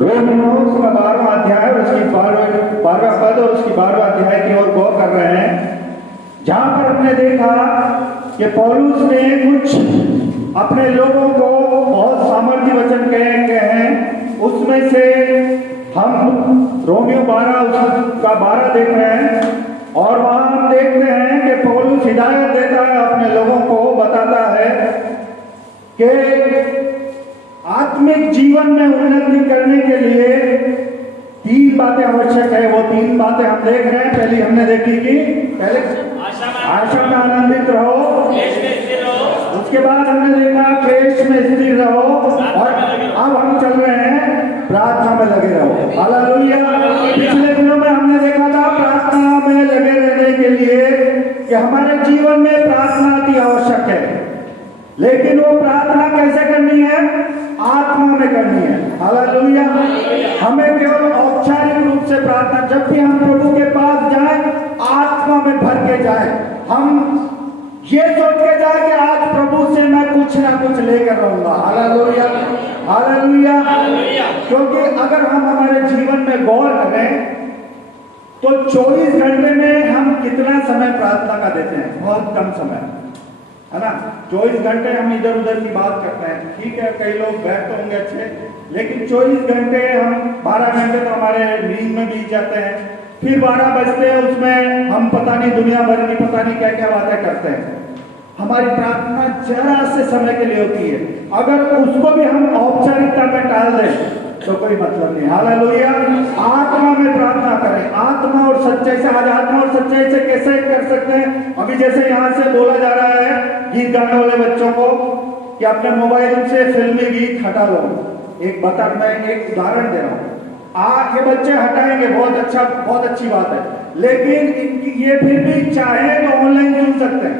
Romeo उसका 12वां अध्याय और उसकी 12वां पद और उसकी 12वां अध्याय की ओर गौर कर रहे हैं, जहां पर हमने देखा कि पौलुस ने कुछ अपने लोगों को बहुत सामर्थ्य वचन कहे हैं। उसमें से हम रोमियो 12 उसका 12 देख रहे हैं और वहां हम देखते हैं कि पौलुस हिदायत देता है, अपने लोगों को बताता है कि आत्मिक जीवन में उन्नति करने के लिए 3 बातें आवश्यक है। वो 3 बातें हम देख रहे हैं। पहली हमने देखी कि पहले आशा में आनंदित रहो, उसके बाद हमने देखा क्लेश में स्थिर रहो और अब हम चल रहे हैं प्रार्थना में लगे रहो। हालेलुया। पिछले दिनों में हमने देखा था प्रार्थना में लगे रहने के लिए कि हमारे जीवन में प्रार्थना अति आवश्यक है, लेकिन वो प्रार्थना कैसे करनी है? आत्मा में करनी है। हालेलुया। हमें केवल औपचारिक रूप से प्रार्थना, जब भी हम प्रभु के पास जाएं आत्मा में भर के जाएं, हम ये सोच के जाए कि आज प्रभु से मैं कुछ ना कुछ लेकर रहूंगा। Hallelujah, hallelujah. क्योंकि अगर हम हमारे जीवन में गौर करें तो 24 घंटे में हम कितना समय प्रार्थना का देते हैं? बहुत कम समय, है ना। 24 घंटे हम इधर उधर की बात करते हैं, ठीक है, कई लोग बैठते होंगे अच्छे, लेकिन 24 घंटे हम 12 घंटे तो हमारे नींद में बीत जाते हैं, फिर 12 बजते हैं, उसमें हम पता नहीं दुनिया भर की पता नहीं क्या क्या बातें करते हैं। हमारी प्रार्थना जरा से समय के लिए होती है, अगर उसको भी हम औपचारिकता में टाल दें तो कोई मतलब नहीं। हालेलुया। आत्मा में प्रार्थना करें, आत्मा और सच्चाई से। आज आत्मा और सच्चाई से कैसे कर सकते हैं? अभी जैसे यहाँ से बोला जा रहा है गीत गाने वाले बच्चों को कि अपने मोबाइल से फिल्मी गीत हटा लो। मैं एक उदाहरण दे रहा हूँ। ये बच्चे हटाएंगे, बहुत अच्छा, बहुत अच्छी बात है, लेकिन इनकी ये फिर भी चाहे तो ऑनलाइन सुन सकते हैं।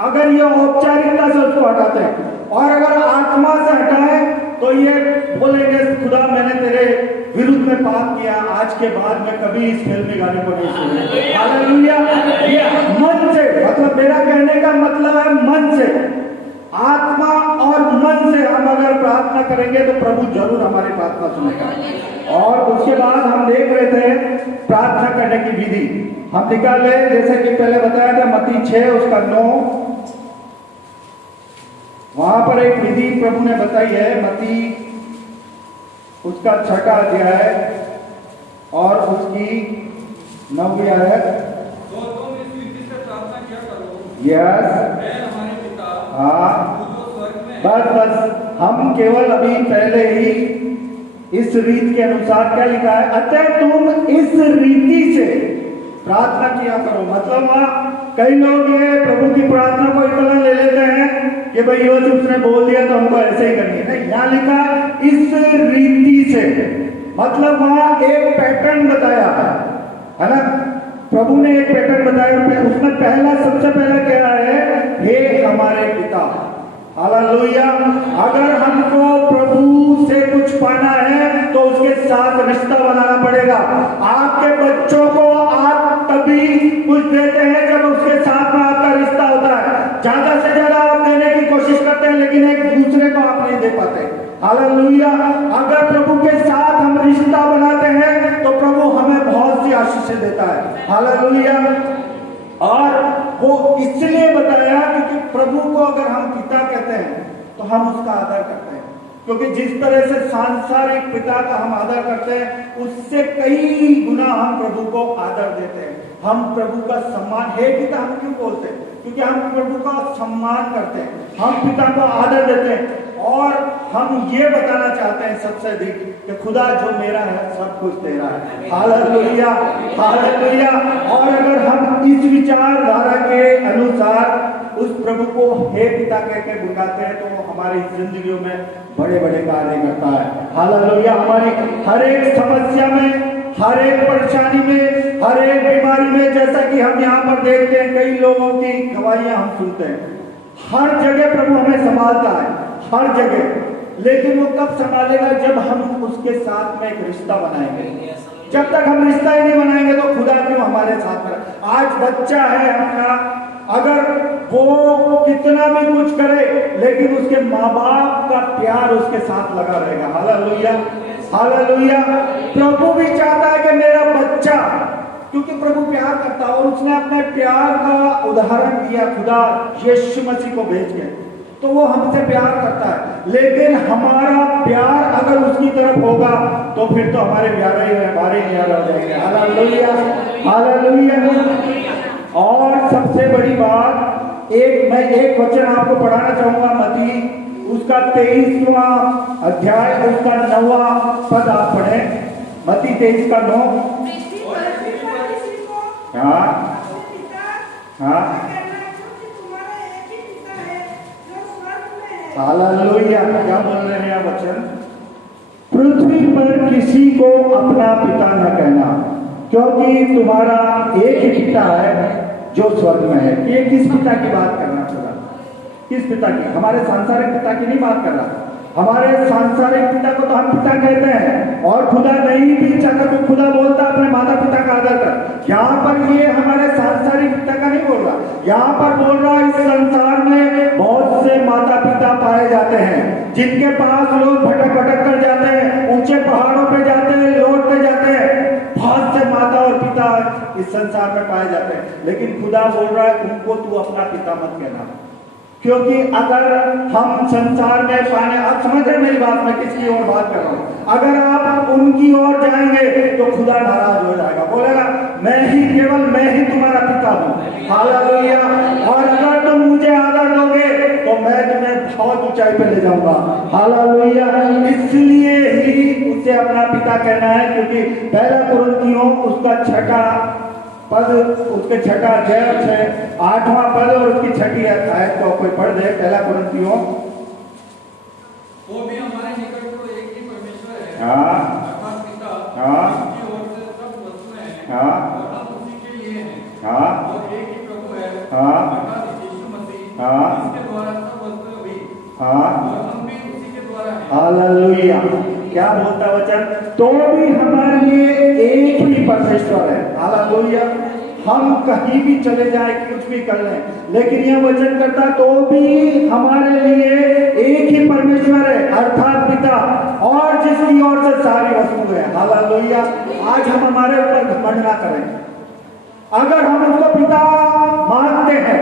अगर ये औपचारिकता से उसको हटाते हैं और अगर आत्मा से हटाएं तो ये बोलेंगे खुदा मैंने तेरे विरुद्ध में पाप किया, आज के बाद में कभी इस फिल्मी गाने को नहीं सुनेंगे। हालेलुया। मन से, मतलब मेरा कहने का मतलब है मन से, आत्मा और मन से हम अगर प्रार्थना करेंगे तो प्रभु जरूर हमारी प्रार्थना सुनेगा। और उसके बाद हम देख रहे थे प्रार्थना करने की विधि हम निकाले, जैसे कि पहले बताया था मत्ती 6 उसका 9, वहां पर एक विधि प्रभु ने बताई है। मत्ती उसका 6वां अध्याय और उसकी 9वीं आयत। यस, हाँ, बस हम केवल अभी पहले ही इस रीत के अनुसार क्या लिखा है, अतः तुम इस रीति से प्रार्थना किया करो। मतलब वहां कई लोग ये प्रभु की प्रार्थना को इतना ले लेते हैं कि भाई ये उसने बोल दिया तो हमको ऐसे ही करनी है। नहीं, यहाँ लिखा इस रीति से, मतलब वहां एक पैटर्न बताया है ना। प्रभु ने एक पैटर्न बताया, उसमें सबसे पहला क्या है? हे हमारे पिता। हालेलुया। अगर हमको प्रभु से कुछ पाना है तो उसके साथ रिश्ता बनाना पड़ेगा। आपके बच्चों को आप तभी कुछ देते हैं जब उसके साथ में आपका रिश्ता होता है। ज्यादा से ज्यादा आप देने की कोशिश करते हैं, लेकिन एक दूसरे को आप नहीं दे पाते। हालेलुया। अगर प्रभु के साथ हम रिश्ता बनाते हैं तो प्रभु हमें बहुत सी आशीष देता है। हालेलुया। और वो इसलिए बताया क्योंकि प्रभु को अगर हम पिता कहते हैं तो हम उसका आदर करते हैं, क्योंकि जिस तरह से सांसारिक पिता का हम आदर करते हैं उससे कई गुना हम प्रभु को आदर देते हैं। हम प्रभु का सम्मान, हे पिता हम क्यों बोलते हैं? क्योंकि हम प्रभु का सम्मान करते हैं, हम पिता को आदर देते हैं और हम ये बताना चाहते हैं सबसे अधिक कि खुदा जो मेरा है सब कुछ तेरा है। Hallelujah, hallelujah. और अगर हम इस विचारधारा के अनुसार उस प्रभु को हे पिता कह के बुलाते हैं तो वो हमारी जिंदगियों में बड़े बड़े कार्य करता है। हालेलुया। हमारी हर एक समस्या में, हर एक परेशानी में, हर एक बीमारी में, जैसा कि हम यहाँ पर देखते हैं कई लोगों की गवाहियां हम सुनते हैं, हर जगह प्रभु हमें संभालता है, हर जगह। लेकिन वो कब संभालेगा? जब हम उसके साथ में एक रिश्ता बनाएंगे। जब तक हम रिश्ता ही नहीं बनाएंगे तो खुदा क्यों हमारे साथ में? आज बच्चा है अपना, अगर वो कितना भी कुछ करे लेकिन उसके माँ बाप का प्यार उसके साथ लगा रहेगा। Hallelujah, hallelujah. प्रभु भी चाहता है कि मेरा बच्चा, क्योंकि प्रभु प्यार करता है और उसने अपने प्यार का उदाहरण दिया खुदा यीशु मसीह को भेज के, तो वो हमसे प्यार करता है। लेकिन हमारा प्यार अगर उसकी तरफ होगा तो फिर तो हमारे प्यारे ही न्यारा हो जाएंगे। Hallelujah, hallelujah. और सबसे बड़ी बात, मैं एक वचन आपको पढ़ाना चाहूंगा, मत्ती उसका 23वां अध्याय उसका 9वां पद आप पढ़े। मत्ती 23 का 9। हाँ हाँ, हालेलुया। क्या बोल रहे हैं आप वचन? पृथ्वी पर किसी को अपना पिता न कहना, क्योंकि तुम्हारा एक ही पिता है जो स्वर्ग में है। ये किस पिता की बात कर रहा है? किस पिता की? हमारे सांसारिक पिता की नहीं बात कर रहा। हमारे सांसारिक पिता को तो हम पिता कहते हैं, और खुदा नहीं भी चाहता तो खुदा बोलता अपने माता पिता का आदर कर। यहाँ पर ये हमारे सांसारिक पिता का नहीं बोल रहा, यहाँ पर बोल रहा इस संसार में बहुत से माता पिता पाए जाते हैं जिनके पास लोग भटक भटक कर जाते हैं, ऊंचे पहाड़ों पे जाते हैं, लौटते जाते हैं। बहुत से माता और पिता इस संसार में पाए जाते हैं, लेकिन खुदा बोल रहा है उनको तू अपना पिता मत कहना, क्योंकि अगर हम संसार में पाने, आप समझ रहे मेरी बात, मैं किसकी ओर बात कर रहा हूँ? अगर आप उनकी ओर जाएंगे तो खुदा नाराज हो जाएगा, बोलेगा केवल मैं ही तुम्हारा पिता हूँ। हालेलुया। और अगर तुम मुझे आदर दोगे तो मैं तुम्हें बहुत ऊंचाई पे ले जाऊंगा। हालेलुया। इसलिए ही उसे अपना पिता कहना है, क्योंकि पहला कुरिन्थियों उसका 6ठा पद, उसके 6ठा अध्याय 8वां पद और उसकी 6ठी आयत को कोई पढ़ दे। पहला कुरिन्थियों। वो भी हमारे निकट तो एक ही परमेश्वर है, हाँ, अर्थात पिता, हाँ, जिसकी ओर से सब वस्तुएं हैं, हाँ, और हम उसी के लिए हैं। हाँ, और एक ही प्रभु है, हाँ, अर्थात यीशु मसीह, हाँ, जिसके द्वारा सब वस्तुएं हुई, हाँ, और हम भी उसी के द्वारा हैं। हालेलुया। क्या बोलता वचन? तो भी हमारे लिए एक ही परमेश्वर है। हालेलुया। हम कहीं भी चले जाए, कुछ भी कर लें, लेकिन यह वचन करता तो भी हमारे लिए एक ही परमेश्वर है, अर्थात पिता, और जिसकी ओर से सारी वस्तु है। हालेलुया। आज हम हमारे ऊपर घमंड ना करें। अगर हम उसको पिता मानते हैं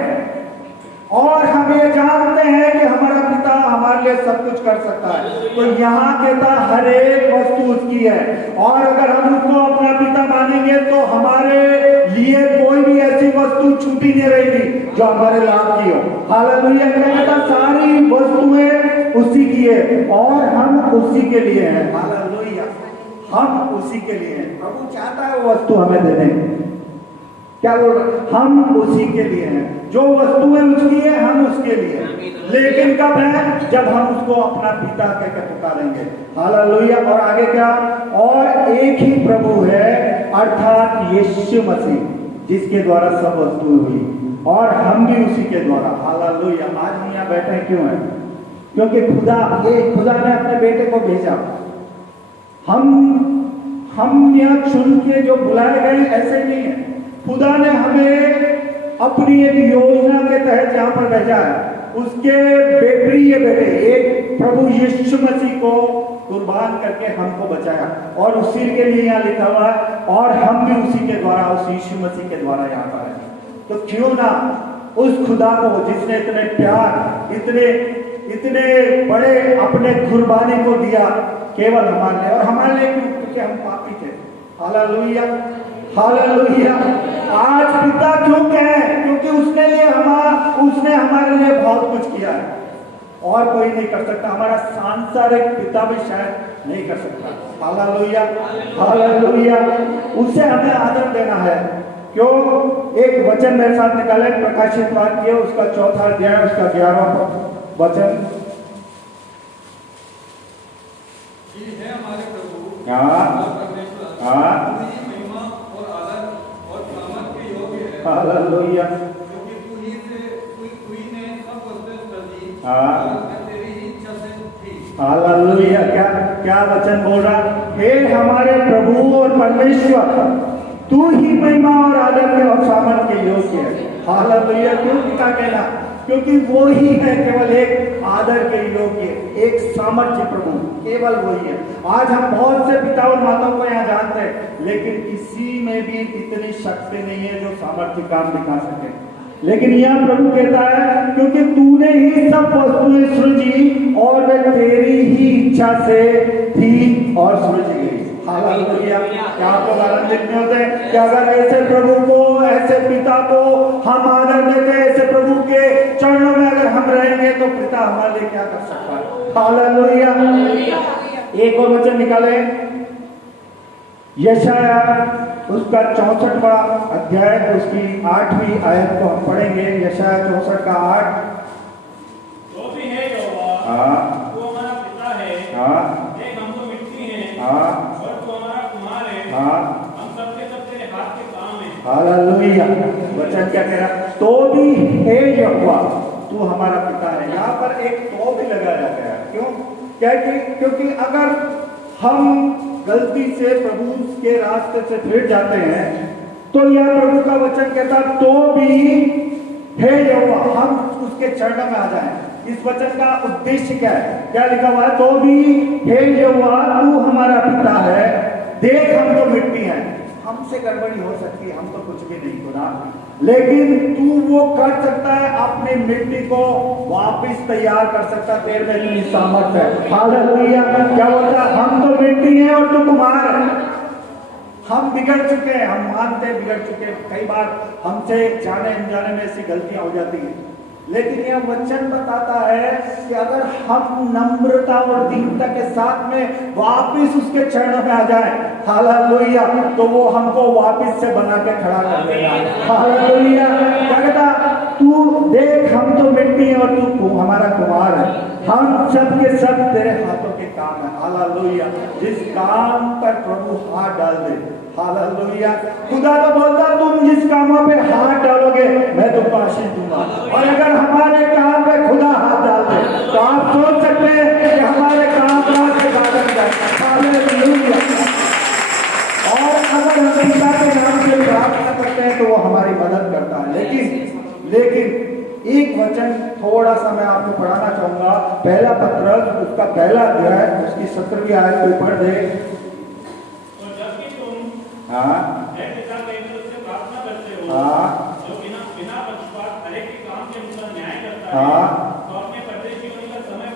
और हम ये जानते हैं कि हमारा पिता हमारे लिए सब कुछ कर सकता है, तो यहाँ कहता हर एक वस्तु उसकी है, और अगर हम उसको अपना पिता मानेंगे तो हमारे लिए कोई भी ऐसी वस्तु छूटी नहीं रहेगी जो हमारे लाभ की हो। हालेलुया। कहता सारी वस्तुएं उसी की है और हम उसी के लिए हैं। हालेलुया। हम उसी के लिए हैं। प्रभु चाहता है वो वस्तु हमें दे दें। क्या बोल रहे? हम उसी के लिए हैं। जो वस्तुएं उसकी है हम उसके लिए, लेकिन कब है? जब हम उसको अपना पिता कहकर पुकारेंगे। हालेलुया। और आगे क्या? और एक ही प्रभु है, अर्थात यीशु मसीह, जिसके द्वारा सब वस्तु हुई, और हम भी उसी के द्वारा। हालेलुया। आज हम यहाँ बैठे हैं क्यों है? क्योंकि खुदा ने अपने बेटे को भेजा। हम यहाँ चुन के जो बुलाए गए ऐसे नहीं है। खुदा ने हमें अपनी एक योजना के तहत यहाँ पर भेजा है। उसके प्रिय बेटे एक प्रभु यीशु मसीह को कुर्बान करके हमको बचाया, और उसी के लिए यहाँ लिखा हुआ है, और हम भी उसी के द्वारा, उस यीशु मसीह के द्वारा यहाँ पर हैं। तो क्यों ना उस खुदा को जिसने इतने प्यार, इतने बड़े अपने कुर्बानी को दिया केवल हमारे लिए, और हमारे लिए क्यों? क्योंकि हम पापी थे। हालेलुया। हालेलुया। आज पिता क्यों कहें? क्योंकि उसने हमारे लिए बहुत कुछ किया है, और कोई नहीं कर सकता। हमारा सांसारिक पिता भी शायद नहीं कर सकता। हालेलुया। हालेलुया। उसे हमें आदर देना है। क्यों? एक वचन मेरे साथ निकाले, प्रकाशित वाक्य उसका 4था अध्याय उसका 11वां वचन। है हमारे प्रभु, हाँ, परमेश्वर, हाँ, महिमा और आदर और सामर्थ के योग्य है। हालेलुया। क्योंकि तू ही ने सब वस्तुएं सृजी, हाँ, और तेरी ही इच्छा से थी। हालेलुया। क्या वचन बोल रहा? हे हमारे प्रभु और परमेश्वर, तू ही महिमा और आदर के और सामर्थ के योग्य है। हालेलुया। क्यों पिता कहना? क्योंकि वो ही है केवल एक आदर के योग्य, एक सामर्थ्य प्रभु, केवल वही है। आज हम बहुत से पिता और माताओं को यहाँ जानते हैं, लेकिन किसी में भी इतनी शक्ति नहीं है जो सामर्थ्य काम दिखा सके। लेकिन यह प्रभु कहता है क्योंकि तूने ही सब वस्तुएं सृजी और वे तेरी ही इच्छा से थी और सृजी गई। हालेलुया। क्या आपको आनंदित नहीं होते कि अगर ऐसे प्रभु को, ऐसे पिता को हम आदर देते, ऐसे प्रभु के चरणों में अगर हम रहेंगे तो पिता हमारे लिए क्या कर सकता है? हालेलुया। एक और वचन निकाले, यशाया उसका 64वां अध्याय, उसकी 8वीं आयत को हम पढ़ेंगे। यशाया 64 का 8। तो भी है यहोवा, हाँ तू हमारा पिता है, हाँ देख हम तो मिट्टी हैं, हाँ और तू हमारा कुमार है, हाँ। हम सबके सब तेरे हाथ के काम हैं। हालेलुया। वचन क्या कह रहा? तो भी हे यहोवा, तू हमारा पिता है। यहाँ पर एक तो भी लगाया गया। क्यों? क्या? क्योंकि अगर हम गलती से प्रभु के रास्ते से फिर जाते हैं तो यह प्रभु का वचन कहता तो भी हे यहोवा, हम उसके चरणों में आ जाएं। इस वचन का उद्देश्य क्या है? क्या लिखा हुआ है? तो भी हे यहोवा, तू हमारा पिता है, देख हम तो मिट्टी हैं। हमसे गड़बड़ी हो सकती है, हम तो कुछ भी नहीं खुदा, लेकिन तू वो कर सकता है, अपनी मिट्टी को वापस तैयार कर सकता है। तेरे में इतनी सामर्थ्य है। हालेलुया। क्या बोलता है? हम तो मिट्टी हैं और तू कुम्हार है। हम बिगड़ चुके हैं, हम मानते हैं बिगड़ चुके हैं। कई बार हमसे जाने अनजाने में ऐसी गलतियां हो जाती हैं, लेकिन यह वचन बताता है कि अगर हम नम्रता और दीनता के साथ में वापस उसके चरणों में आ जाए, हालेलुया, तो वो हमको वापस से बना के खड़ा कर देगा। हालेलुया। क्या कहता? तू देख हम तो मिट्टी और तू हमारा कुमार है, हम सब के सब तेरे हाथों के काम है। हालेलुया। जिस काम पर प्रभु हाथ डाल दे, हालेलुया, खुदा तो बोलता तुम जिस कामों पे हाथ डालोगे मैं तुमको आशीष दूंगा। और अगर हमारे काम पे खुदा हाथ डाल दे तो आप सोच सकते हैं कि हमारे काम काज से गाजर जाए। हालेलुया। और अगर हम पिता के नाम से प्रार्थना करते हैं तो वो हमारी मदद करता है। लेकिन एक वचन थोड़ा सा मैं आपको पढ़ाना चाहूंगा। पहला पत्र उसका पहला अध्याय, उसकी 17वीं आयत को पढ़ दे। और जब कि तुम हाँ हे पिता कहकर उससे प्रार्थना करते हो, हाँ जो बिना बिना पक्षपात हर एक के काम के अनुसार न्याय करता है, हाँ तो अपने परदेशी होने का समय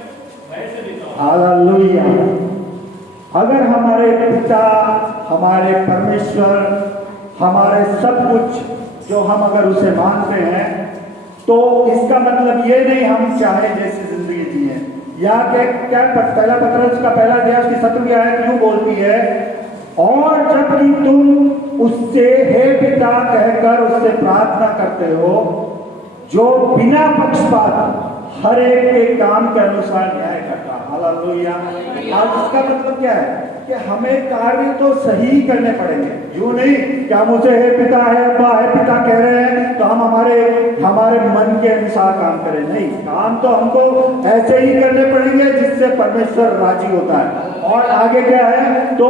भय से बिताओ। हालेलुया। अगर हमारे पिता, हमारे परमेश्वर, हमारे सब कुछ जो हम अगर उसे मानते हैं तो इसका मतलब ये नहीं हम चाहे जैसी जिंदगी जिए। या क्या पहला पत्र उसका पहला अध्याय उसकी 17वीं आयत यूं बोलती है, और जबकि तुम उससे हे पिता कहकर उससे प्रार्थना करते हो जो बिना पक्षपात हर एक के काम के अनुसार न्याय करता। हालेलुया। आज इसका मतलब क्या है कि हमें कार्य तो सही करने पड़ेंगे। यूं नहीं कि हम उसे हे पिता है, अब्बा है, पिता कह रहे हैं तो हम हमारे मन के अनुसार काम करें। नहीं, काम तो हमको ऐसे ही करने पड़ेंगे जिससे परमेश्वर राजी होता है। और आगे क्या है? तो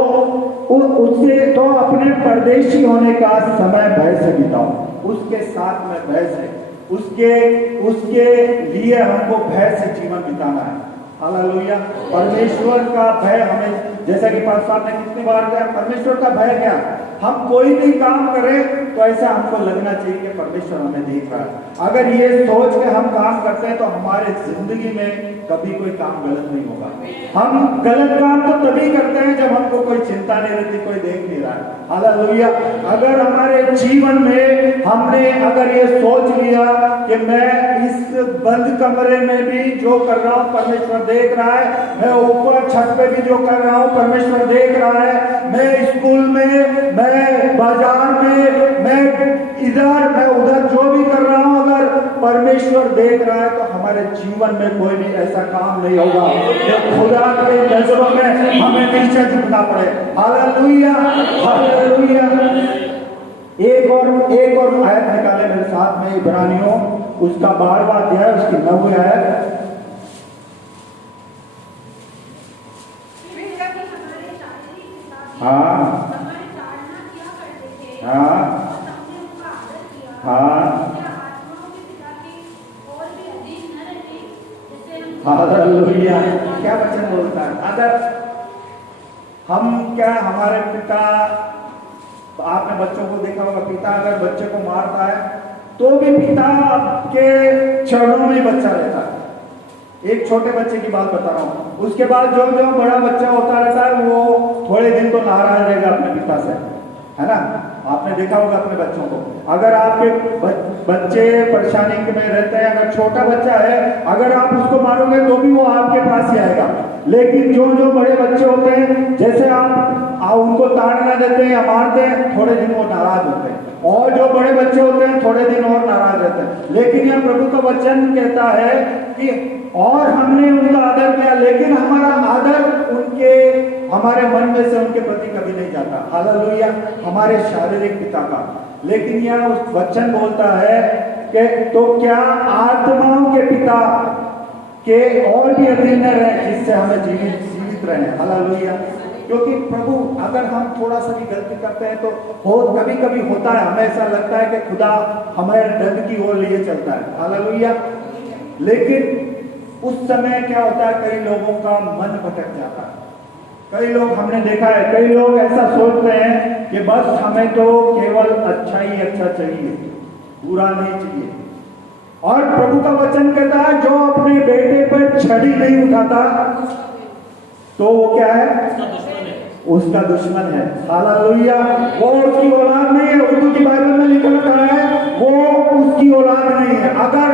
उससे तो अपने परदेशी होने का समय भय से बिताओ। उसके साथ में भय से, उसके लिए हमको भय से जीवन बिताना है। हालेलुया। परमेश्वर का भय हमें, जैसा कि पास्टर साहब ने कितनी बार कहा, परमेश्वर का भय क्या? हम कोई भी काम करें तो ऐसा हमको लगना चाहिए कि परमेश्वर हमें देख रहा है। अगर ये सोच के हम काम करते हैं तो हमारे जिंदगी में कभी कोई काम गलत नहीं होगा। हम गलत काम तो तभी करते हैं जब हमको कोई चिंता नहीं रहती, कोई देख नहीं रहा है। हालेलुया। अगर हमारे जीवन में हमने अगर ये सोच लिया कि मैं इस बंद कमरे में भी जो कर रहा हूँ परमेश्वर देख रहा है, मैं ऊपर छत पे भी जो कर रहा हूँ परमेश्वर देख रहा है, मैं स्कूल में, मैं बाजार में, मैं इधर मैं उधर जो भी कर रहा हूँ अगर परमेश्वर देख रहा है तो हमारे जीवन में कोई भी ऐसा काम नहीं होगा जो खुदा के नजरों में हमें नीचे झुकना पड़े। हालेलुया। हालेलुया। एक और आयत निकाले मेरे साथ में, इब्रानियों उसका 12वां अध्याय उसकी 9वीं आयत। हाँ हाँ हाँ हालेलुया। क्या वचन बोलता है? अगर हमारे पिता, आपने बच्चों को देखा होगा, पिता अगर बच्चे को मारता है तो भी पिता के चरणों में ही बच्चा रहता है। एक छोटे बच्चे की बात बता रहा हूँ। उसके बाद जो जो बड़ा बच्चा होता रहता है वो थोड़े दिन तो नाराज रहेगा अपने पिता से, है ना? आपने देखा होगा अपने बच्चों को। अगर आपके बच्चे परेशानी में रहते हैं, अगर छोटा बच्चा है, अगर आप उसको मारोगे तो भी वो आपके पास ही आएगा। लेकिन जो जो बड़े बच्चे होते हैं, जैसे आप उनको ताड़ना देते हैं या मारते हैं, थोड़े दिन वो नाराज होते हैं, और जो बड़े बच्चे होते हैं थोड़े दिन और नाराज रहते हैं। लेकिन यह प्रभु का वचन कहता है कि और हमने उनका आदर किया, लेकिन हमारा आदर हमारे मन में से उनके प्रति कभी नहीं जाता। हालेलुया। हमारे शारीरिक पिता का। लेकिन यह उस वचन बोलता है कि तो क्या आत्माओं के पिता के और भी अधीन रहे, जिससे हमें जीवित रहे। हालेलुया। क्योंकि प्रभु, अगर हम थोड़ा सा भी गलती करते हैं तो कभी कभी होता है, हमें ऐसा लगता है कि खुदा हमारे दंड की ओर लिए चलता है। हालेलुया। लेकिन उस समय क्या होता है, कई लोगों का मन भटक जाता है। कई लोग, हमने देखा है, कई लोग ऐसा सोचते हैं कि बस हमें तो केवल अच्छा ही अच्छा चाहिए, बुरा नहीं चाहिए। और प्रभु का वचन कहता है जो अपने बेटे पर छड़ी नहीं उठाता तो वो क्या है? उसका दुश्मन है। हालेलुया। वो उसकी औलाद नहीं है। उर्दू की बाइबल में लिखा रखा है वो उसकी औलाद नहीं है। अगर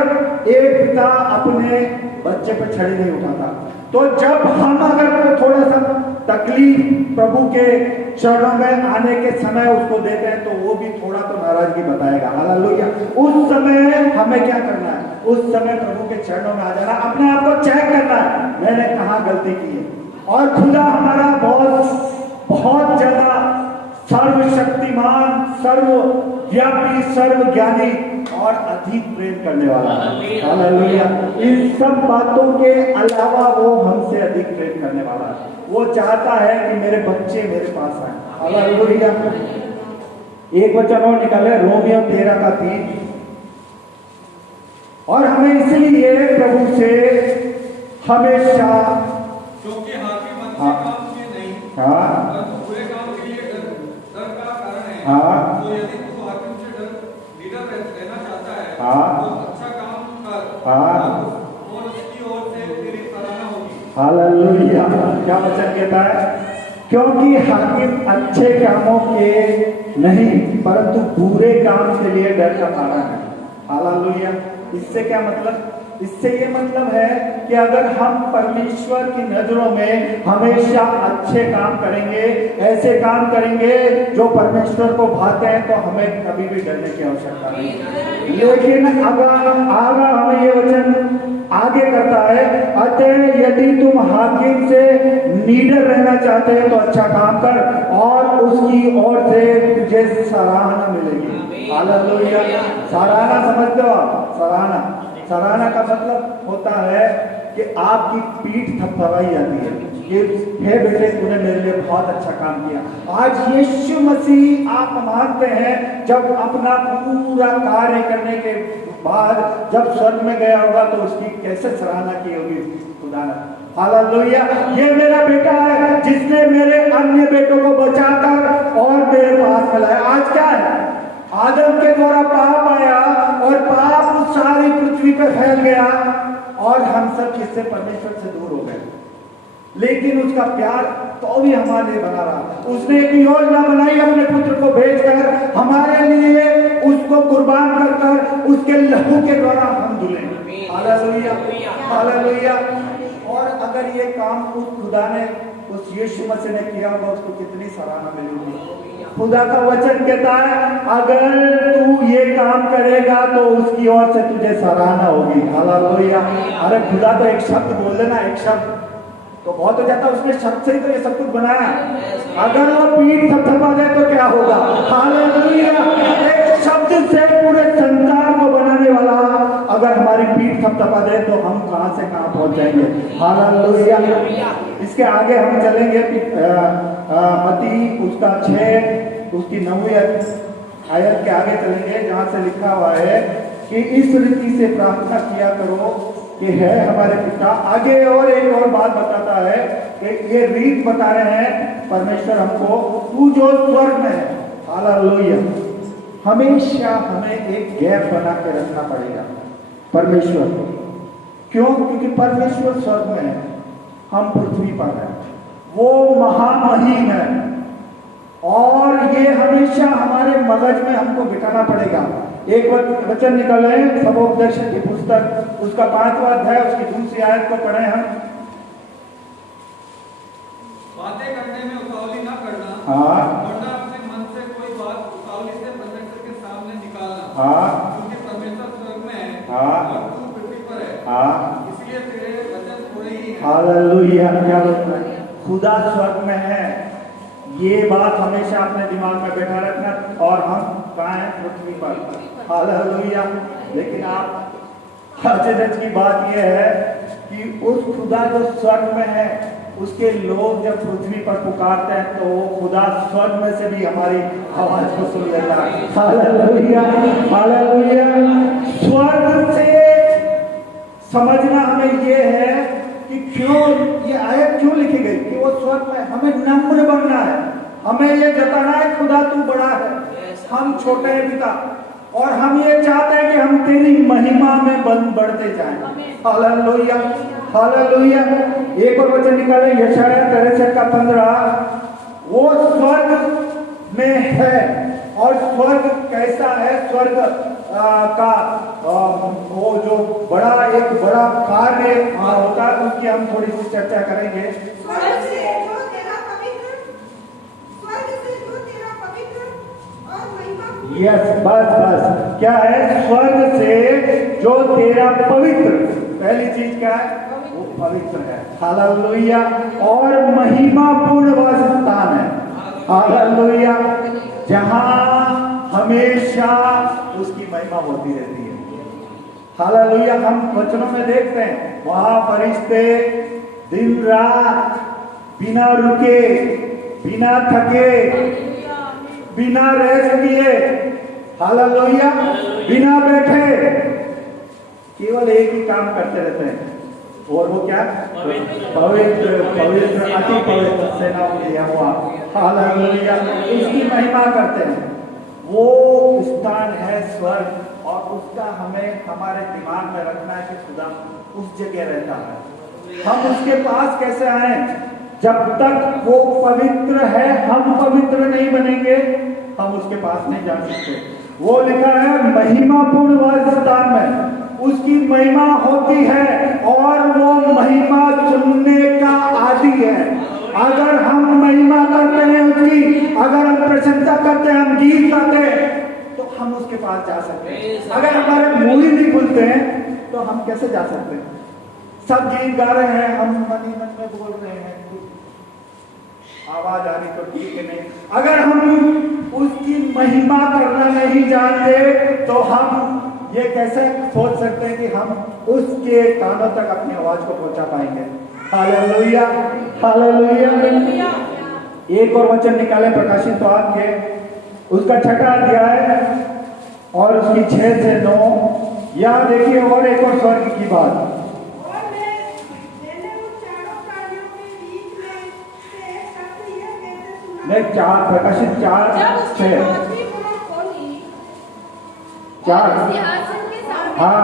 एक पिता अपने बच्चे पर छड़ी नहीं उठाता, तो जब हम अगर थोड़ा सा तकलीफ प्रभु के चरणों में आने के समय उसको देते हैं तो वो भी थोड़ा तो नाराजगी बताएगा। हालेलुया। उस समय हमें क्या करना है? उस समय प्रभु के चरणों में आ जाना, अपने आप को चेक करना है, मैंने कहाँ गलती की है। और खुदा हमारा बहुत ज्यादा सर्वशक्तिमान, सर्वव्यापी, सर्वज्ञानी और अधिक प्रेम करने वाला है। हालेलुया। इन सब बातों के अलावा वो हमसे अधिक प्रेम करने वाला है। वो चाहता है कि मेरे बच्चे मेरे पास आए। हालेलुया। एक वचन और निकाले, रोमियो 13:3। और हमें इसलिए प्रभु से हमेशा, क्योंकि हाकिम अच्छे काम के नहीं, परंतु बुरे काम के लिए डर का कारण है। तो यदि तू हाकिम से निडर रहना चाहता है तो अच्छा काम कर, और उसकी ओर से तेरी सराहना होगी। हालेलुया। क्या वचन कहता है? क्योंकि हाकिम अच्छे कामों के नहीं परंतु बुरे काम के लिए डर का कारण है। हालेलुया। इससे क्या मतलब? इससे ये मतलब है कि अगर हम परमेश्वर की नजरों में हमेशा अच्छे काम करेंगे, ऐसे काम करेंगे जो परमेश्वर को भाते हैं, तो हमें कभी भी डरने की आवश्यकता नहीं। लेकिन अगर हमें ये वचन आगे करता है, अतः यदि तुम हाकिम से नीडर रहना चाहते हैं तो अच्छा काम कर और उसकी ओर से तुझे सराहना मिलेगी। हालेलुया। सराहना समझते हो आप? सराहना का मतलब होता है कि आपकी पीठ थपथपाई जाती है कि हे बेटे, तूने मेरे लिए बहुत अच्छा काम किया। आज यीशु मसीह आप मानते हैं, जब अपना पूरा कार्य करने के बाद जब स्वर्ग में गया होगा तो उसकी कैसे सराहना की होगी खुदा ने। हालेलुया। ये मेरा बेटा है जिसने मेरे अन्य बेटों को बचाकर और मेरे पास लाया। आज क्या है? आदम के द्वारा पाप आया और पाप सारी पृथ्वी पे फैल गया और हम सब किससे? परमेश्वर से दूर हो गए। लेकिन उसका प्यार तो भी हमारे लिए बना रहा। उसने एक योजना बनाई अपने पुत्र को भेजकर हमारे लिए, उसको कुर्बान कर उसके लहू के द्वारा हम धुले। हालेलुया। हालेलुया। और अगर ये काम उस खुदा ने, उस यीशु मसीह ने किया होगा, उसको कितनी सराहना मिलेगी। खुदा का वचन कहता है अगर तू ये काम करेगा तो उसकी ओर से तुझे सराहना होगी। हालेलुया। अरे खुदा तो एक शब्द बोल देना, एक शब्द तो बहुत हो जाता। उसने शब्द से ही तो ये सब कुछ बनाया। अगर वो पीठ थपथपा दे तो क्या होगा? हालेलुया। एक शब्द से पूरे संसार को बनाने वाला अगर हमारी पीठ थपथपा दे तो हम कहां से कहां पहुंच जाएंगे। हालेलुया। इसके आगे हम चलेंगे मत्ती उसका 6 उसकी 9वीं आयत के आगे चलेंगे, जहां से लिखा हुआ है कि इस रीति से प्रार्थना किया करो, कि है हमारे पिता। आगे और एक और बात बताता है कि ये रीत बता रहे हैं परमेश्वर हमको, तू जो स्वर्ग में है, हालेलुया, हमेशा हमें एक गैप बना के रखना पड़ेगा परमेश्वर को। क्यों? क्योंकि परमेश्वर स्वर्ग में है, हम पृथ्वी पर हैं, वो महामहिम है, और ये हमेशा हमारे मगज में हमको बिठाना पड़ेगा। एक वचन निकले सबोपदेश की पुस्तक, उसका 5वां अध्याय, उसकी दूसरी आयत को पढ़े हम। बातें करने में उतावली ना करना, हाँ, वरना अपने मन से कोई बात उतावली से परमेश्वर के सामने निकालना। हाँ, क्योंकि परमेश्वर स्वर्ग में है, हाँ, और तू पृथ्वी पर है, हाँ, इसलिए तेरे वचन थोड़े ही हैं। हालेलुया। क्या बोलता है? खुदा स्वर्ग में है, ये बात हमेशा अपने दिमाग में बैठा रखना। और हम कहाँ हैं? पृथ्वी पर। हालेलुया। लेकिन आप आश्चर्य की बात यह है कि उस खुदा जो स्वर्ग में है, उसके लोग जब पृथ्वी पर पुकारते हैं तो वो खुदा स्वर्ग में से भी हमारी आवाज को सुन लेता है। Hallelujah, hallelujah. स्वर्ग से समझना हमें ये है कि क्यों ये आयत क्यों लिखी गई, कि वो स्वर्ग में, हमें नम्र बनना है, हमें ये जताना है खुदा तू बड़ा है, हम छोटे हैं पिता, और हम ये चाहते हैं कि हम तेरी महिमा में बढ़ते जाएं। Hallelujah, hallelujah. एक और वचन निकालें, यशायाह 63:15, वो स्वर्ग में है। और स्वर्ग कैसा है? स्वर्ग का वो जो बड़ा एक बड़ा कार्य होता है, उसकी हम थोड़ी सी चर्चा करेंगे। स्वर्ग से जो तेरा पवित्र, स्वर्ग से जो तेरा पवित्र और महिमा। यस, बस क्या है? स्वर्ग से जो तेरा पवित्र, पहली चीज क्या है? वो पवित्र है। हालेलुया। और महिमापूर्ण वासस्थान है। हालेलुया। जहां हमेशा उसकी महिमा होती रहती है। हालेलुया। हम वचनों में देखते हैं वहां फरिश्ते दिन रात बिना रुके, बिना थके, बिना रेस्ट किए, हालेलुया, बिना बैठे, केवल एक ही काम करते रहते हैं, और वो क्या? पवित्र पवित्र अति पवित्र सेनाओं की यहोवा। हालेलुया। इसकी महिमा करते हैं। वो स्थान है स्वर्ग, और उसका हमें हमारे दिमाग में रखना है कि खुदा उस जगह रहता है। हम उसके पास कैसे आए? जब तक वो पवित्र है, हम पवित्र नहीं बनेंगे, हम उसके पास नहीं जा सकते। वो लिखा है महिमापूर्ण वासस्थान में उसकी महिमा होती है, और वो महिमा सुनने का आदि है। अगर हम महिमा करते हैं उसकी, अगर हम प्रशंसा करते हैं, हम गीत गाते हैं, तो हम उसके पास जा सकते हैं। अगर हमारे मुंह ही नहीं खुलते हैं तो हम कैसे जा सकते हैं? सब गीत गा रहे हैं, हम मन ही मन में बोल रहे हैं, आवाज आ रही तो ठीक है नहीं। अगर हम उसकी महिमा करना नहीं जानते तो हम ये कैसे सोच सकते हैं कि हम उसके कानों तक अपनी आवाज को पहुंचा पाएंगे? Hallelujah, hallelujah. एक और वचन निकाले प्रकाशित वाक्य के, उसका 6वां अध्याय और उसकी 6 से 9। यहाँ देखिए और एक और स्वर्ग की बात। और मैंने उन चारों प्राणियों के बीच में से एक शब्द यह कहते सुना। नहीं, 4 प्रकाशित 4 जब उसने 6 पांचवी पुस्तक खोली, 4। और सिंहासन के सामने, हाँ।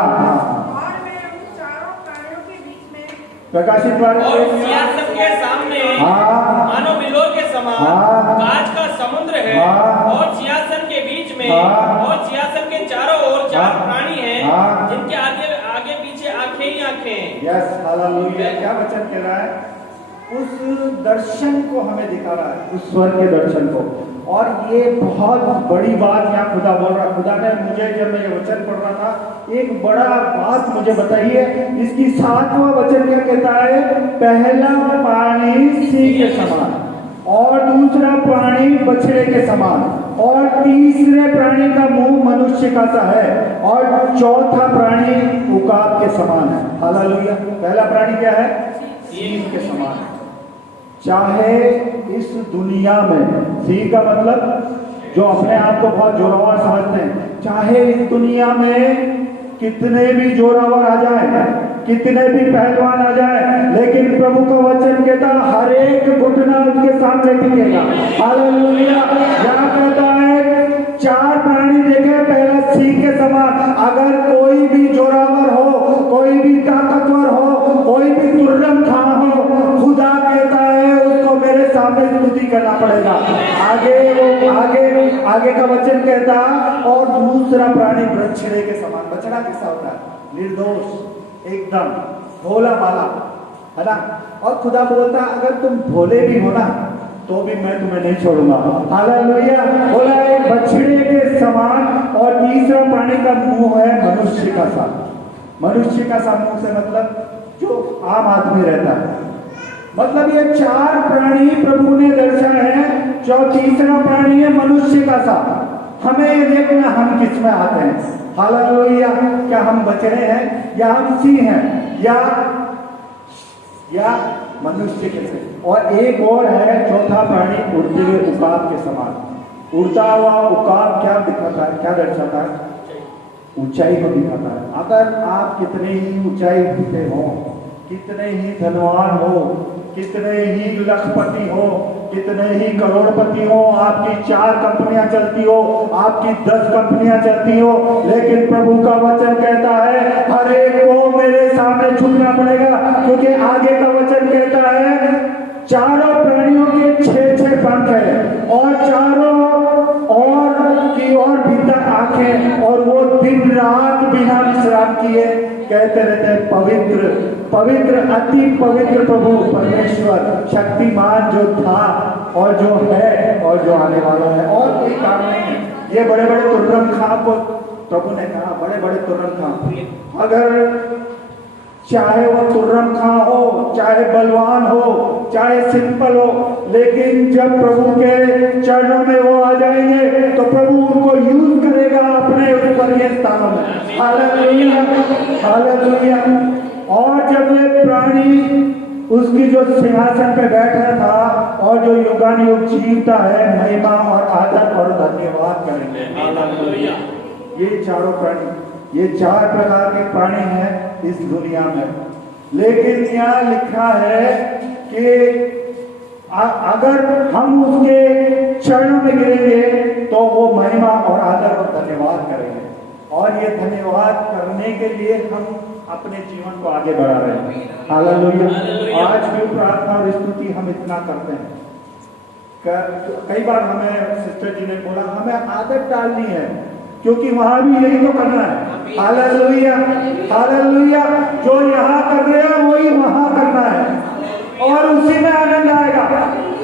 और मैं उन चारों प्राणियों के बीच में प्रकाशित और सिंहासन के सामने हाँ, मानो बिलोर के समान हाँ, कांच का समुद्र है, हाँ, और सिंहासन के बीच में हाँ, और सिंहासन के चारों ओर 4 हाँ, प्राणी हैं, हाँ, जिनके आगे आगे पीछे आंखें ही आंखें हैं। Yes, hallelujah. क्या वचन कह रहा है? उस दर्शन को हमें दिखा रहा है, उस स्वर्ग के दर्शन को। और ये बहुत बड़ी बात यहाँ खुदा बोल रहा है। खुदा ने मुझे, जब मैं ये वचन पढ़ रहा था, एक बड़ा बात मुझे बताइए। इसकी 7वां वचन क्या कहता है? पहला प्राणी सिंह के समान, और दूसरा प्राणी बछड़े के समान, और तीसरे प्राणी का मुंह मनुष्य का सा है, और चौथा प्राणी उकाब के समान है। हालेलुया। पहला प्राणी क्या है? सिंह के समान। चाहे इस दुनिया में, सिंह का मतलब जो अपने आप को बहुत जोरावर समझते हैं, चाहे इस दुनिया में कितने भी जोरावर आ जाए, कितने भी पहलवान आ जाए, लेकिन प्रभु का वचन कहता हर एक घुटना उसके सामने टिकेगा। हालेलुया। यहाँ कहता है 4 प्राणी देखे, पहला सिंह के समान। अगर कोई भी जोरावर हो, कोई भी ताकतवर हो, कोई भी तुर्रम खा हो, खुदा कहता है उसको मेरे सामने स्तुति करना पड़ेगा। आगे का वचन कहता, और दूसरा प्राणी बछड़े के समान। बछड़ा कैसा होता है? निर्दोष, एकदम भोला भाला, है ना। और खुदा बोलता अगर तुम भोले भी हो ना तो भी मैं तुम्हें नहीं छोड़ूंगा। हालेलुया। बोला एक बछड़े के समान। और तीसरा प्राणी का मुंह है मनुष्य का सा। मनुष्य का सा मुंह से मतलब जो आम आदमी रहता है। मतलब ये 4 प्राणी प्रभु ने दर्शाए हैं। जो तीसरा प्राणी है मनुष्य का सा। हमें ये देखना हम किस में आते हैं। हालेलुया। क्या हम बछड़े हैं या हम सिंह हैं या मनुष्य के से। और एक और है चौथा प्राणी उड़ते हुए उकाब के समान। उड़ता हुआ उकाब क्या दिखाता है, क्या दर्शाता है? ऊंचाई को दिखाता है। अगर आप कितने ही ऊंचाई पे हो, कितने ही धनवान हो, कितने ही लखपति हो, कितने ही करोड़पति हो, आपकी 4 कंपनियां चलती हो, आपकी 10 कंपनियां चलती हो, लेकिन प्रभु का वचन कहता है हर एक को मेरे सामने झुकना पड़ेगा। क्योंकि आगे का वचन कहता है चारों प्राणियों के 6-6 पंख है और चारों और भीतर आंखें, और वो दिन रात बिना विश्राम किए कहते रहते हैं पवित्र पवित्र अति पवित्र प्रभु परमेश्वर शक्तिमान जो था और जो है और जो आने वाला है। और कोई काम नहीं है। ये बड़े बड़े तुर्रम खां को प्रभु ने कहा, बड़े बड़े तुर्रम खां, अगर चाहे वो तुर्रम खां हो, चाहे बलवान हो, चाहे सिंपल हो, लेकिन जब प्रभु के चरणों में वो आ जाएंगे तो प्रभु उनको यूज करेगा अपने ऊपरीय स्थानों में। Hallelujah, hallelujah. और जब ये प्राणी उसकी जो सिंहासन पे बैठा था और जो युगानुयुग जीवता है, महिमा और आदर और धन्यवाद करेंगे। हालेलुया। ये चारों प्राणी, ये 4 प्रकार के प्राणी हैं इस दुनिया में। लेकिन यहाँ लिखा है कि अगर हम उसके चरणों में गिरेंगे तो वो महिमा और आदर और धन्यवाद करेंगे। और ये धन्यवाद करने के लिए हम अपने जीवन को आगे बढ़ा रहे हैं। हालेलुया। आज भी प्रार्थना और स्तुति हम इतना करते हैं। कई बार हमें सिस्टर जी ने बोला हमें आदत डालनी है, क्योंकि वहां भी यही तो करना है। Hallelujah, hallelujah. जो यहाँ कर रहे हैं वही वहां करना है और उसी में आनंद आएगा।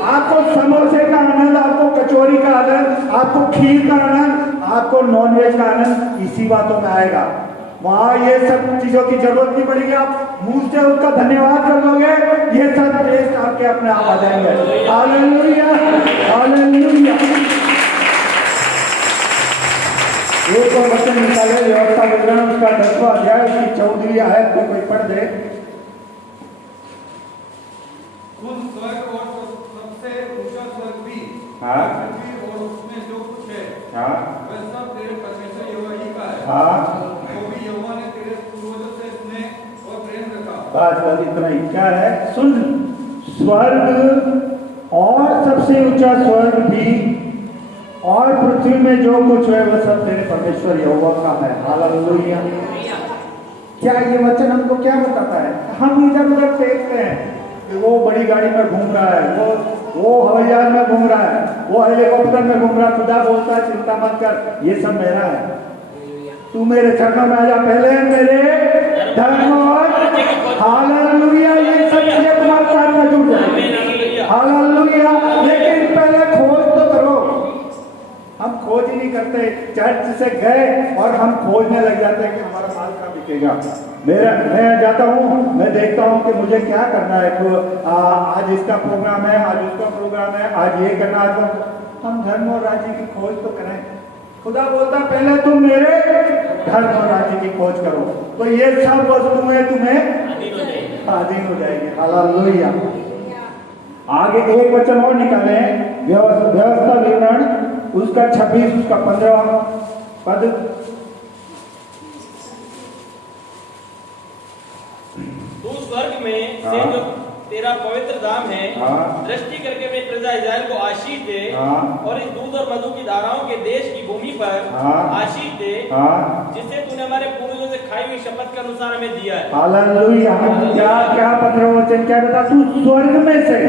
आपको समोसे का आनंद, आपको कचौरी का आनंद, आपको खीर का आनंद, आपको नॉनवेज का आनंद इसी बातों में आएगा। वहां ये सब चीजों की जरूरत नहीं पड़ेगी। आप मुंह से उसका धन्यवाद कर लोगे, ये सब टेस्ट आपके अपने आप आ जाएंगे। Hallelujah, hallelujah. एक और वचन निकाले, व्यवस्था विवरण उसका 10वां अध्याय उसकी 14वीं आयत को कोई पढ़ दे। उन स्वर्ग और सबसे ऊंचा स्वर्ग भी, हाँ, पृथ्वी और उसमें जो कुछ है, हाँ, वह सब तेरे परमेश्वर यहोवा ही का है। हाँ, जो भी यहोवा ने तेरे पूर्वजों से स्नेह और प्रेम रखा। बस इतना ही। क्या है? सुन, स्वर्ग और सबसे ऊंचा स्वर्ग भी और पृथ्वी में जो कुछ है वह सब तेरे परमेश्वर यहोवा का है। हालेलुया। क्या ये वचन हमको क्या बताता है? हम इधर उधर देखते हैं कि वो बड़ी गाड़ी में घूम रहा है, वो हवाई जहाज में घूम रहा है, वो हेलीकॉप्टर में घूम रहा है। खुदा बोलता है चिंता मत कर, ये सब मेरा है। तू मेरे चरणों में आ जा, पहले मेरे धर्म और हालेलुया, ये सब चीजें तुम्हारे साथ में जुड़ जाएंगी। हालेलुया। लेकिन पहले खोज तो करो। हम खोज ही नहीं करते। चर्च से गए और हम खोजने लग जाते हैं कि हमारा माल कहाँ बिकेगा। मैं जाता हूँ, मैं देखता हूँ कि मुझे क्या करना है। आज इसका प्रोग्राम है, आज उसका प्रोग्राम है, आज ये करना है। तो हम धर्म और राज्य की खोज तो करें। खुदा बोलता पहले तुम मेरे धर्म और राज्य की खोज करो, तो ये सब वस्तुएं तुम्हें अधीन हो जाएगी। हालेलुया। आगे एक वचन और निकाले, व्यवस्था विवरण उसका 26 उसका 15वां पद। स्वर्ग में से हाँ। जो तेरा पवित्र धाम है, हाँ। दृष्टि करके अपनी प्रजा इस्राएल को आशीष दे, हाँ। और इस दूध और मधु की धाराओं के देश की भूमि पर हाँ। आशीष दे, हाँ, जिसे तूने हमारे पूर्वजों से खाई हुई शपथ के अनुसार हमें दिया है। हालेलुया। क्या क्या 15 वचन क्या बता, तू स्वर्ग में से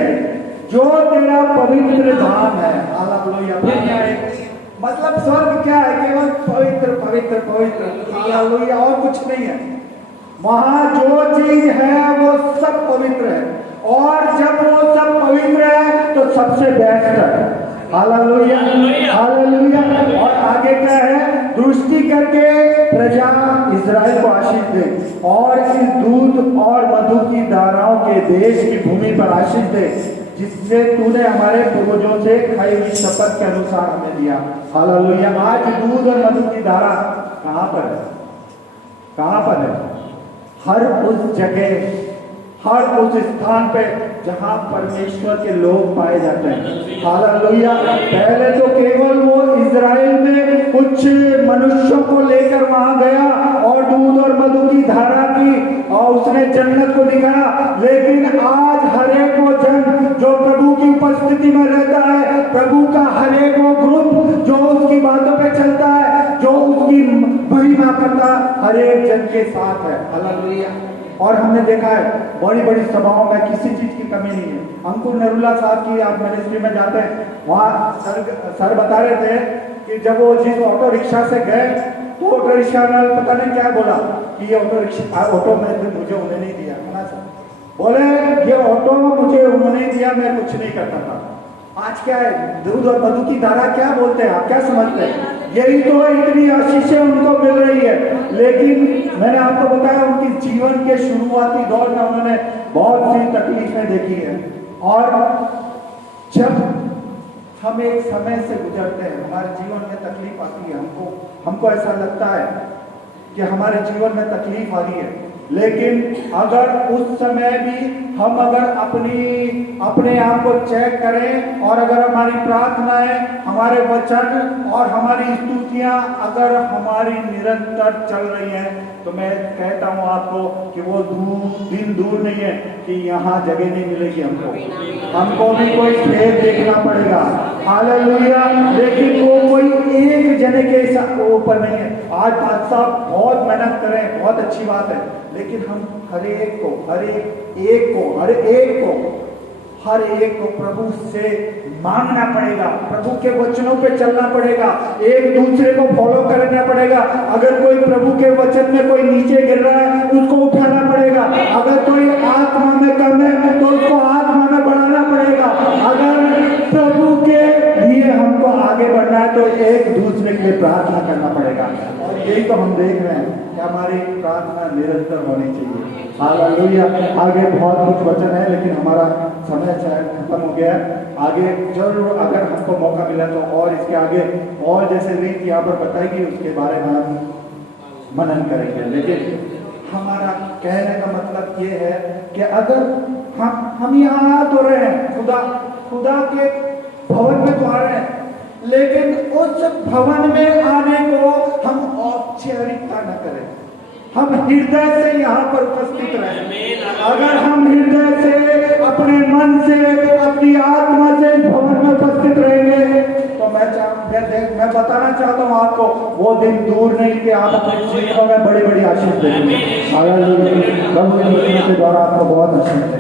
जो तेरा पवित्र धाम है। हालेलुया। फिर क्या है? मतलब स्वर्ग क्या है? केवल पवित्र पवित्र पवित्र। हालेलुया। और कुछ नहीं है। वहां जो चीज है वो सब पवित्र है, और जब वो सब पवित्र है तो सबसे बेस्ट है। Hallelujah hallelujah. और आगे क्या है? दृष्टि करके प्रजा इस्राएल को आशीष दे, और इस दूध और मधु की धाराओं के देश की भूमि पर आशीष दे, जिससे तूने हमारे पूर्वजों से खाई हुई शपथ के अनुसार हमें दिया। हालेलुया। आज दूध और मधु की धारा कहाँ पर है? कहाँ पर है? हर उस जगह, हर उस स्थान पे जहां परमेश्वर के लोग पाए जाते हैं। हालेलुया। पहले तो केवल वो इज़राइल में कुछ मनुष्यों को लेकर वहां गया और दूध और मधु की धारा की, और उसने जन्नत को दिखाया। लेकिन आज हर एक वो जन जो प्रभु की उपस्थिति में रहता है, प्रभु का हर एक वो ग्रुप जो उसकी बातों पे चलता है, जो उसकी महिमा करता है, हर एक जन के साथ है। हालेलुया। और हमने देखा है बड़ी बड़ी सभाओं में किसी चीज की कमी नहीं है। अंकुर नरूला साहब की आप मिनिस्ट्री में जाते हैं, वहाँ सर बता रहे थे कि जब वो जिस ऑटो रिक्शा से गए तो ऑटो रिक्शा वाला पता नहीं क्या बोला कि ये ऑटो में मुझे उन्हें नहीं दिया है ना सर। बोले ये ऑटो मुझे उन्होंने दिया, मैं कुछ नहीं करता था। आज क्या है? दूध और मधु की धारा क्या बोलते हैं? आप क्या समझते हैं? यही तो है, इतनी आशीषें उनको मिल रही है। लेकिन मैंने आपको बताया उनकी जीवन के शुरुआती दौर में उन्होंने बहुत सी तकलीफें देखी है, और जब हम एक समय से गुजरते हैं, हमारे जीवन में तकलीफ आती है, हमको ऐसा लगता है कि हमारे जीवन में तकलीफ आ रही है। लेकिन अगर उस समय भी हम अगर अपने आप को चेक करें, और अगर हमारी प्रार्थनाएं, हमारे वचन और हमारी स्तुतियां अगर हमारी निरंतर चल रही हैं, तो मैं कहता हूं आपको कि वो दिन दूर नहीं है कि यहाँ जगह नहीं मिलेगी हमको भी कोई खेत देखना पड़ेगा। हालेलुया। लेकिन वो कोई एक जने के ऊपर नहीं है। आज बादशाह बहुत मेहनत करें, बहुत अच्छी बात है, लेकिन हम हर एक को प्रभु से मांगना पड़ेगा, प्रभु के वचनों पे चलना पड़ेगा, एक दूसरे को फॉलो करना पड़ेगा। अगर कोई प्रभु के वचन में कोई नीचे गिर रहा है, उसको उठाना पड़ेगा। अगर कोई आत्मा में कम है तो उसको आत्मा में बढ़ाना पड़ेगा। अगर प्रभु के लिए हमको आगे बढ़ना है तो एक दूसरे के लिए प्रार्थना करना पड़ेगा। और यही तो हम देख रहे हैं कि हमारी प्रार्थना निरंतर होनी चाहिए। हालेलुया। आगे बहुत कुछ वचन है, लेकिन हमारा समय शायद खत्म हो गया है। आगे जरूर अगर हमको मौका मिला तो और इसके आगे और जैसे रीत यहाँ पर बताएगी उसके बारे में हम मनन करेंगे। लेकिन हमारा कहने का मतलब ये है कि अगर हम यहाँ आ तो रहे हैं, खुदा के भवन में तो आ रहे हैं, लेकिन उस भवन में आने को हम औपचारिकता न करें, हम हृदय से यहाँ पर उपस्थित रहें। अगर हम हृदय से, अपने मन से, अपनी आत्मा से इस भवन में उपस्थित रहेंगे तो मैं बताना चाहता हूँ आपको, वो दिन दूर नहीं कि आप अपने जीवन में बड़ी बड़ी आशीष देंगे। हालेलुया। प्रभु के वचन के द्वारा आपको बहुत आशीष देंगे।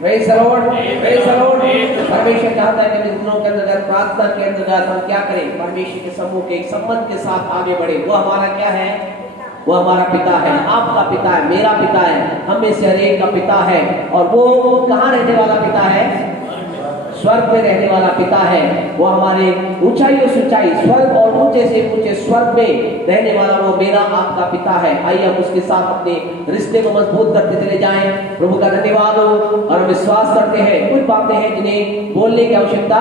Praise the Lord, praise the Lord. परमेश्वर चाहता है कि दिनों के अंदर प्रार्थना के अंदर हम क्या करें? परमेश्वर के समूह के एक संबंध के साथ आगे बढ़े। वो हमारा क्या है? वो हमारा पिता है, आपका पिता है, मेरा पिता है, हम में से हर एक का पिता है। और वो कहाँ रहने वाला पिता है? स्वर्ग में रहने वाला पिता है। वो हमारे ऊंचाई और ऊंचाई, स्वर्ग और ऊंचे से ऊंचे स्वर्ग में रहने वाला वो मेरा आपका पिता है। आइए हम उसके साथ अपने रिश्ते को मजबूत करते चले जाएं। प्रभु का धन्यवाद हो और हम विश्वास करते हैं कुछ बातें हैं जिन्हें बोलने की आवश्यकता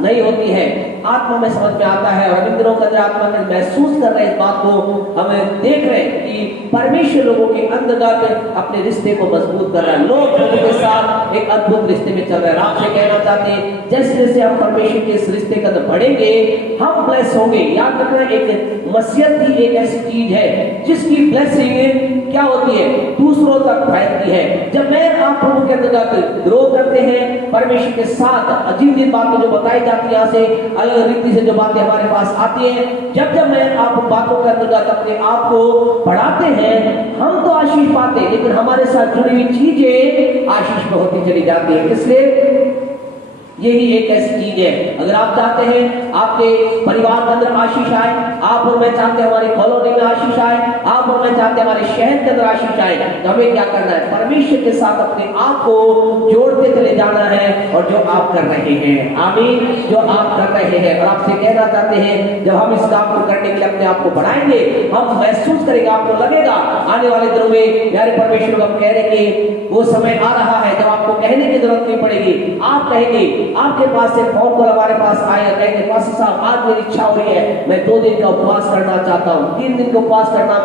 नहीं होती है, आत्मा में समझ में आता है और हम इन दिनों के अंदर आत्मा में महसूस कर रहे हैं इस बात को, हम देख रहे हैं कि परमेश्वर लोगों के अंतर्गत अपने रिश्ते को मजबूत कर रहा है। लोग प्रभु के साथ एक अद्भुत रिश्ते में चल रहे हैं। आपसे कहना चाहते हैं जैसे जैसे हम परमेश्वर के इस रिश्ते के अंदर बढ़ेंगे हम ब्लेस होंगे। याद रखना एक मसीहत ही एक ऐसी चीज है जिसकी ब्लेसिंग क्या होती है, दूसरों तक फैलती है। जब मैं आप प्रभु के अंतर्गत ग्रो करते हैं परमेश्वर के साथ, जिन जिन बातों जो बताई जाती है यहाँ से अलग रीति से जो बातें हमारे पास आती हैं, जब जब मैं आप बातों के अंतर्गत अपने आप को बढ़ाते हैं हम तो आशीष पाते हैं, लेकिन हमारे साथ जुड़ी हुई चीजें आशीष में होती चली जाती है। इसलिए यही एक ऐसी चीज है, अगर आप चाहते हैं आपके परिवार के अंदर आशीष आए, आप और मैं चाहते हैं हमारी कॉलोनी में आशीष आए, आप और मैं चाहते हैं हमारे शहर के अंदर आशीष आए, तो हमें क्या करना है, परमेश्वर के साथ अपने आप को जोड़ते चले जाना है। और जो आप कर रहे हैं, आमीन, जो आप कर रहे हैं, और आपसे कहना चाहते हैं जब हम इस काम को करने के लिए अपने आप को बढ़ाएंगे हम महसूस करेंगे, आपको लगेगा आने वाले दिनों में यार परमेश्वर को हम कह रहे कि वो समय आ रहा है जब आपको कहने की जरूरत नहीं पड़ेगी। आप कहेंगे, आपके पास से फोन कॉल हमारे पास आएगा, कहेंगे पास्टर साहब आज मेरी इच्छा हो रही है मैं 2 दिन का उपवास करना चाहता हूँ, 3 दिन का उपवास करना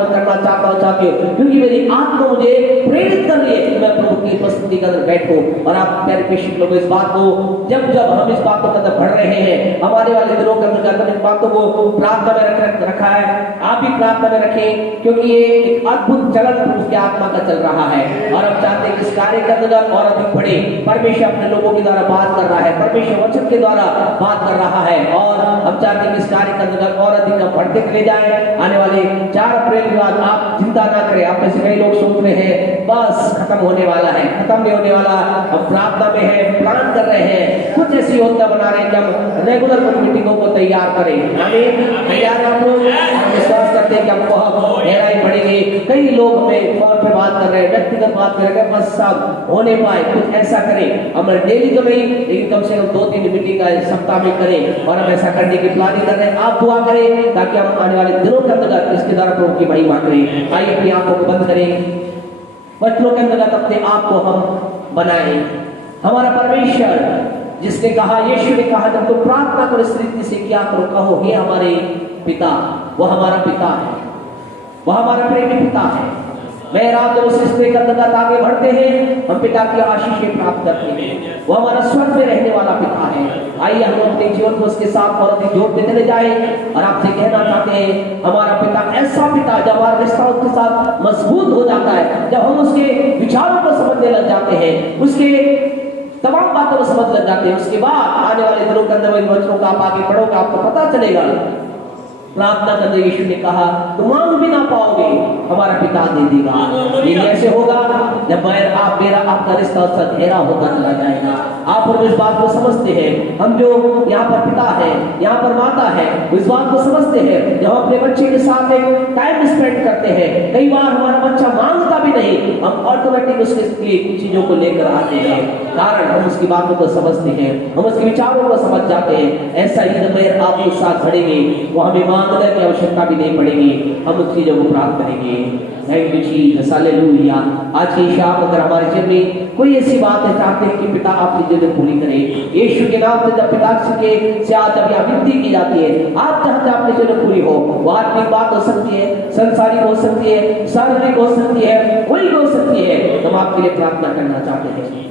चाहता हूँ चाहती हूँ, क्योंकि मेरी आत्मा मुझे प्रेरित कर रही है कि मैं प्रभु की उपस्थिति के अंदर बैठूं। और आप प्यारे प्रेषित लोग इस बात को जब जब हम इस बातों के अंदर बढ़ रहे हैं, हमारे वाले दिनों के अंदर इस बातों को प्रार्थना में रखा है, आप भी प्रार्थना में रखें, क्योंकि ये एक अद्भुत चलन प्रभु की आत्मा का चल रहा है। और हम चाहते हैं कि इस कार्य के अंदर और अधिक बढ़े। परमेश्वर अपने लोगों के द्वारा बात कर रहा है, परमेश्वर वचन के द्वारा बात कर रहा है, और हम चाहते हैं कि इस कार्य के अंदर और अधिक हम बढ़ते चले जाए। आने वाले 4 अप्रैल के बाद आप चिंता ना करें, आप में से कई लोग सोच रहे हैं बस खत्म होने वाला है, खत्म नहीं होने वाला, हम प्रार्थना में है, प्लान कर रहे हैं, कुछ ऐसी योजना बना रहे हैं कि हम रेगुलर मीटिंगों को तैयार करें। आमीन, तैयार हम लोग विश्वास करते हैं कि हम बहुत गहराई बढ़ेंगे। कई लोग हमें फोन पे बात कर रहे हैं, व्यक्तिगत बात कर रहे हैं, बस सब होने पाए कुछ ऐसा करें, हम डेली तो नहीं लेकिन कम से कम 2-3 मीटिंग सप्ताह में करें, और हम ऐसा करने की प्लानिंग कर रहे हैं। आप दुआ करें ताकि हम आने वाले दिनों के अंदर इसके द्वारा प्रभु की महिमा करें। आइए अपनी आंखों को बंद करें, वचनों के अंदर अपने आप को हम बनाएं। हमारा परमेश्वर जिसने कहा, यीशु ने कहा जब तुम प्रार्थना करो इस रीति से क्या करो, कहो हे हमारे पिता, वो हमारा पिता है, वो हमारा प्रेमी पिता है। मैं रात उस रिश्ते के अंतर्गत आगे बढ़ते हैं, हम पिता की आशीष प्राप्त करते हैं, वो हमारा स्वर्ग में रहने वाला पिता है। आइए हम अपने जीवन को उसके साथ और अधिक जोड़ते चले जाएं। और आपसे कहना चाहते हैं हमारा पिता ऐसा पिता, जब हमारा रिश्ता उसके साथ मजबूत हो जाता है, जब हम उसके विचारों को समझने लग जाते हैं, उसके तमाम बातों को समझ लग जाते हैं, उसके बाद आने वाले दिनों के अंदर इन बच्चों का आप आगे बढ़ोगे, आपको पता चलेगा। प्रार्थना करने यीशु ने कहा तुम मांग भी ना पाओगे, हमारा पिता दे देगा। ये ऐसे होगा जब मेरा आपका रिश्ता उसका गहरा होता चला जाएगा। आप और इस बात को समझते हैं, हम जो यहाँ पर पिता है, यहाँ पर माता है, इस बात को समझते हैं। जब हम अपने बच्चे के साथ एक टाइम स्पेंड करते हैं, कई बार हमारा बच्चा मांगता भी नहीं, हम ऑटोमेटिक उसके कुछ चीजों को लेकर आते हैं, कारण हम उसकी बातों को समझते हैं, हम उसके विचारों को समझ जाते हैं। ऐसा ही जब मैं आपके साथ बढ़ेंगे, वो हमें मांगने की आवश्यकता भी नहीं पड़ेगी, हम उस चीजों को प्राप्त करेंगे। Thank you Jesus, hallelujah. आज की शाम अगर हमारे जीवन में कोई ऐसी बात है चाहते हैं कि पिता आपकी जीवन पूरी करे, यीशु के नाम से जब पिता से आज जब यह विनती की जाती है, आप चाहते आपकी जीवन पूरी हो, वो आत्मिक बात हो सकती है, संसारिक हो सकती है, शारीरिक हो सकती है, कोई हो सकती है, हम आपके लिए प्रार्थना करना चाहते हैं।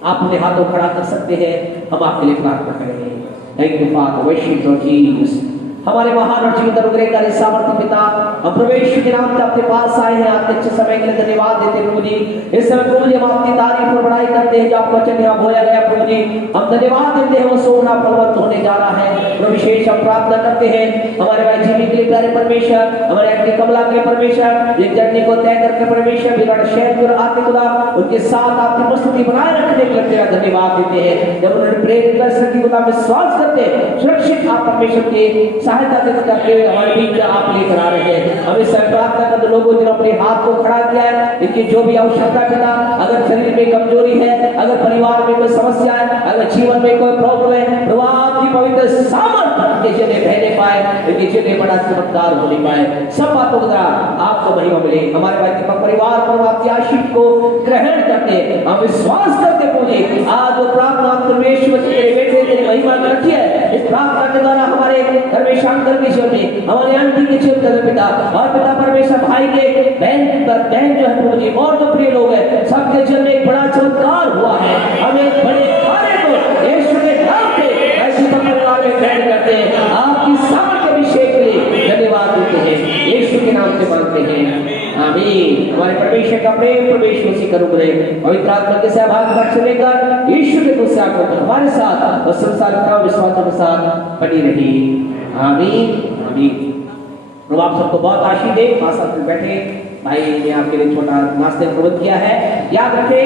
आप अपने हाथों खड़ा कर सकते हैं, हम आपके लिए प्रार्थना करेंगे। Thank you father, worship Lord Jesus. हमारे महान और जीवित अनुग्रह का सामर्थ्य पिता, हम प्रवेश के नाम से आपके पास आए हैं, आपके अच्छे समय के लिए धन्यवाद देते प्रभु जी। इस समय प्रभु जी हम आपकी तारीफ और बड़ाई करते हैं, जो आपका वचन यहाँ बोला गया प्रभु जी, हम धन्यवाद देते हैं, वो सोना फलवंत होने जा रहा है। प्रभु विशेष हम प्रार्थना करते हैं हमारे भाई जीवी के लिए प्यारे परमेश्वर, हमारे आंटी कमला के परमेश्वर, एक जर्नी को तय करके परमेश्वर बिगड़ शहर की ओर आते खुदा उनके साथ आपकी उपस्थिति बनाए रखने के लिए तेरा धन्यवाद देते हैं। जब उन्होंने प्रेरित कर सकी खुदा विश्वास करते हैं, सुरक्षित आप परमेश्वर के सहायता करके हमारे बीच आप लेकर आ रहे हैं। हम इस प्रार्थना कर लोगों ने अपने हाथ को खड़ा किया है, इनकी जो भी आवश्यकता पिता, अगर शरीर में कमजोरी है, अगर परिवार में कोई समस्या है, अगर जीवन में कोई प्रॉब्लम है, प्रभु आपकी की पवित्र सामर्थ के जरिए बहने पाए, इनके जरिए बड़ा चमत्कार होने पाए। सब बातों का आपको महिमा मिले। हमारे भाई दीपक परिवार पर आपकी आशीष को ग्रहण करते, हम विश्वास करते बोले आज वो प्रार्थना परमेश्वर तेरे बेटे तेरी महिमा करती है। इस प्रार्थना के द्वारा हमारे धर्मेशांकर के जीवन में, हमारे आंटी के जीवन में पिता और पिता परमेश्वर भाई के बहन जो है प्रभु जी और जो प्रिय लोग हैं सबके जीवन में एक बड़ा चमत्कार हुआ है। हमें बड़े कार्य को यीशु के नाम पे ऐसे परिवार में ग्रहण करते हैं। आपकी सामर्थ्य अभिषेक के लिए धन्यवाद देते हैं, यीशु के नाम से मांगते हैं, आमीन। हमारे परमेश्वर का प्रेम परमेश्वर से करूं रहे, पवित्र आत्मा के सहभागिता से लेकर यीशु के दूसरे आकर हमारे साथ और संसार का विश्वास के साथ बनी रही, आमीन आमीन। प्रभु आप सबको बहुत आशीष दे। पास में बैठे भाई ने आपके लिए छोटा नाश्ते का प्रबंध किया है, याद रखें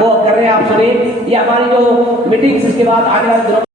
वो कर रहे हैं आप सुने। ये हमारी जो मीटिंग्स इसके बाद आने वाले दिनों